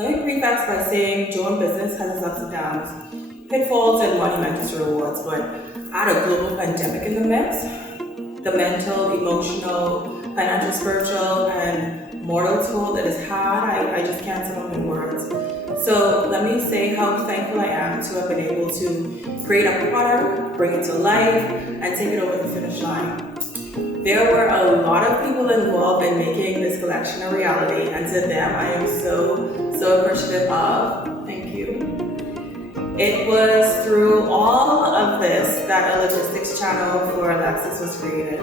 Let me preface by saying doing business has its ups and downs, pitfalls and monumentous rewards, but add a global pandemic in the mix, the mental, emotional, financial, spiritual, and moral toll it has had, I just can't sum up in words. So let me say how thankful I am to have been able to create a product, bring it to life, and take it over the finish line. There were a lot of people involved in making this collection a reality, and to them I am so appreciative of. Thank you. It was through all of this that a logistics channel for ALXS was created.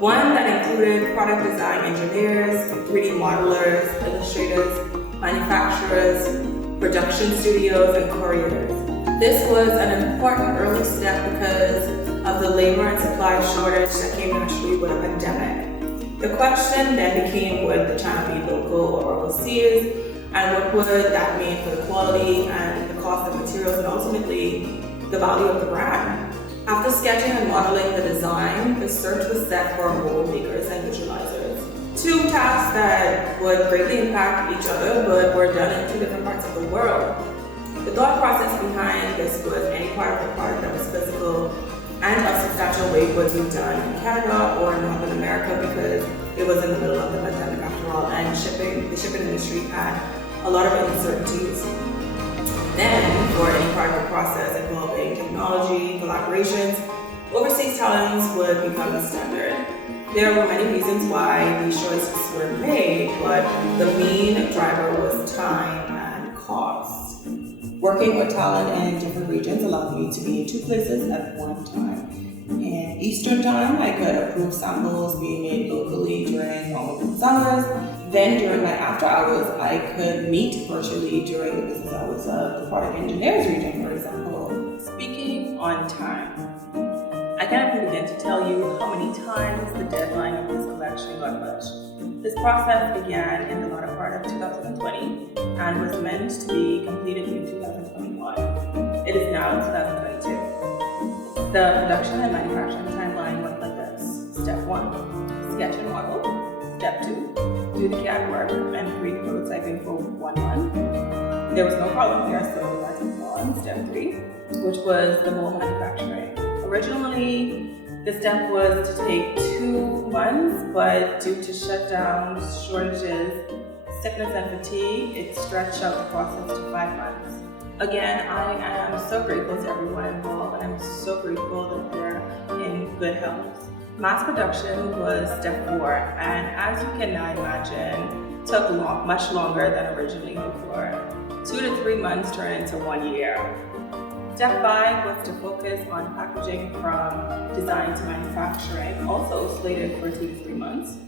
One that included product design engineers, 3D modelers, illustrators, manufacturers, production studios, and couriers. This was an important early step because of the labor and supply shortage that came naturally with a pandemic. The question then became, would the channel be local or overseas, and what would that mean for the quality and the cost of materials and ultimately the value of the brand? After sketching and modeling the design, the search was set for mold makers and visualizers. Two tasks that would greatly impact each other but were done in two different parts of the world. The thought process behind this was any part of the product that was physical and of substantial weight would be done in Canada or Northern America because it was in the middle of the pandemic after all, and the shipping industry had a lot of uncertainties. Then, for any part of the process involving technology, collaborations, overseas talents would become the standard. There were many reasons why these choices were made, but the main driver was time and cost. Working with talent in different regions allowed me to be in two places at one time. In Eastern Time, I could approve samples being made locally during normal business hours. Then during my after hours, I could meet virtually during the business hours of the product engineers region, for example. Speaking on time, I can't even begin to tell you how many times the deadline of this collection got pushed. This process began in the latter part of 2020 and was meant to be completed in 2021. It is now 2022. The production and manufacturing timeline went like this. Step 1, sketch and model. Step 2, do the CAD work and 3D prototyping for 1 month. There was no problem here, so let's move on. Step 3, which was the mold manufacturing. Originally, the step was to take 2 months, but due to shutdowns, shortages, sickness, and fatigue, it stretched out the process to 5 months. Again, I am so grateful to everyone involved, and I'm so grateful that they're in good health. Mass production was step 4, and as you can now imagine, took much longer than originally hoped for. 2 to 3 months turned into 1 year. Step 5 was to focus on packaging from design to manufacturing, also slated for 2 to 3 months.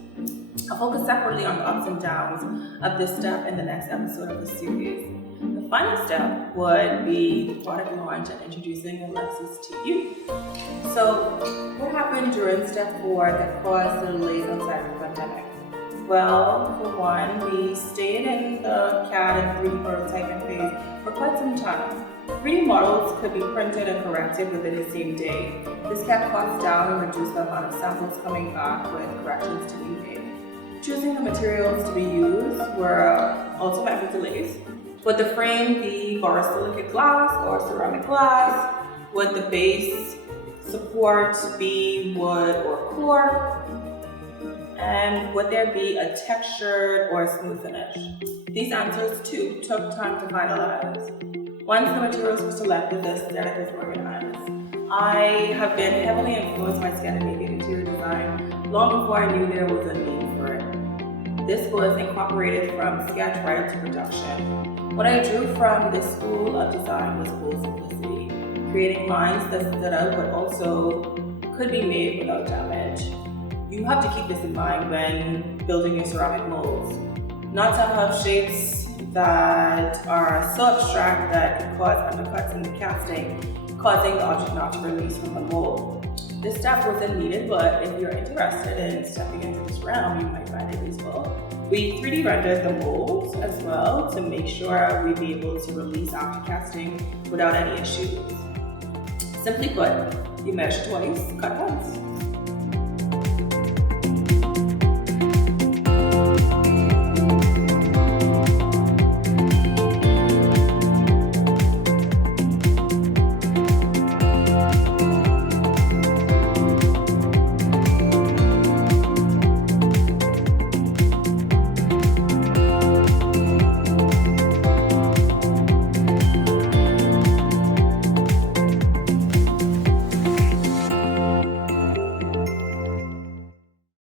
I'll focus separately on the ups and downs of this step in the next episode of the series. The final step would be the product launch and introducing ALXS to you. So, what happened during step 4 that caused the delays outside the pandemic? Well, for one, we stayed in the CAD and 3D prototyping phase for quite some time. 3D models could be printed and corrected within the same day. This kept costs down and reduced the amount of samples coming back with corrections to be made. Choosing the materials to be used were also met with delays. Would the frame be borosilicate glass or ceramic glass? Would the base support be wood or cork? And would there be a textured or smooth finish? These answers too took time to finalize. Once the materials were selected, the aesthetic was organized. I have been heavily influenced by Scandinavian interior design long before I knew there was a need for it. This was incorporated from sketch right up to production. What I drew from this school of design was full simplicity, creating lines that stood out but also could be made without damage. You have to keep this in mind when building your ceramic molds. Not to have shapes that are so abstract that can cause undercuts in the casting, causing the object not to release from the mold. This step wasn't needed, but if you're interested in stepping into this realm, you might find it useful. We 3D rendered the molds as well to make sure we'd be able to release after casting without any issues. Simply put, you measure twice, cut once.